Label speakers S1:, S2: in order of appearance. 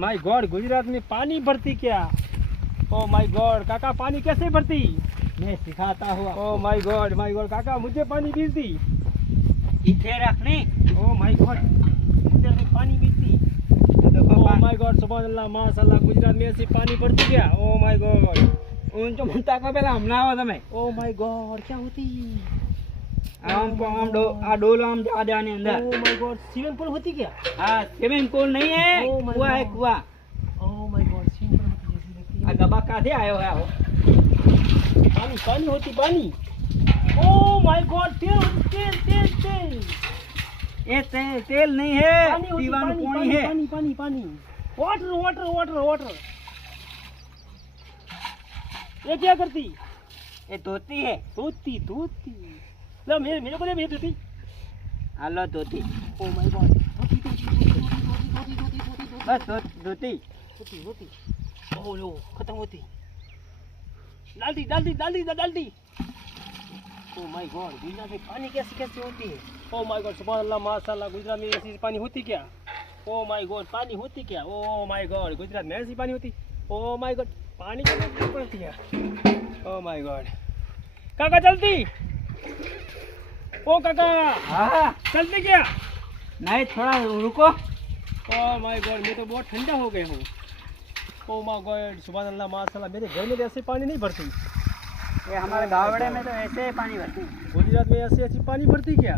S1: My God Gujarat में पानी भरती क्या? ओ माय गॉड काका पानी कैसे भरती?
S2: मैं सिखाता हूँ
S1: oh my god my god काका मुझे पानी बीजती
S2: इथे रखने
S1: ओ माय गॉड मुझे भी पानी बीजती
S2: तो
S1: ओ माय गॉड सुबह अल्लाह माशाल्लाह गुजरात में ऐसी पानी भरती क्या? Oh my god.
S2: उन तो जो मुंता का पहला हमला हुआ था मैं
S1: ओ माय गॉड क्या होती?
S2: आम आम डो आ डोल आम जा जा अंदर
S1: oh my god swimming pool होती क्या
S2: हाँ स्विमिंग
S1: पूल नहीं
S2: है कुआँ
S1: है
S2: कुआँ
S1: oh my god swimming pool होती जैसी लगती है
S2: आ गबा काथे आयो है हो
S1: पानी पानी होती पानी ओह माय गॉड तेल तेल तेल तेल
S2: ये तेल तेल
S1: नहीं है
S2: दीवान
S1: पानी
S2: है
S1: पानी पानी पानी वाटर वाटर वाटर वाटर ये क्या करती
S2: ये धोती है
S1: धोती धोती लो मेरे मेरे को होती। गुजरात में है? ओ माय गॉड सुबह अल्लाह गुजरात में ऐसी पानी होती क्या? ओ माय गॉड पानी होती क्या? ओ माय गॉड गुजरात में ऐसी पानी होती। ओ माय गॉड पानी कैसे ओ माय गॉड काका चलती। ओ काका।
S2: हाँ।
S1: चलते क्या?
S2: नहीं थोड़ा रुको।
S1: ओ माय गॉड मैं तो बहुत ठंडा हो गया हूँ। ओ माय गॉड सुबह अल्लाह माशाल्लाह मेरे घर में तो ऐसे पानी नहीं भरती।
S2: ये हमारे गावड़े में तो ऐसे ही पानी भरती।
S1: गुजरात रात में ऐसे ऐसी पानी भरती क्या?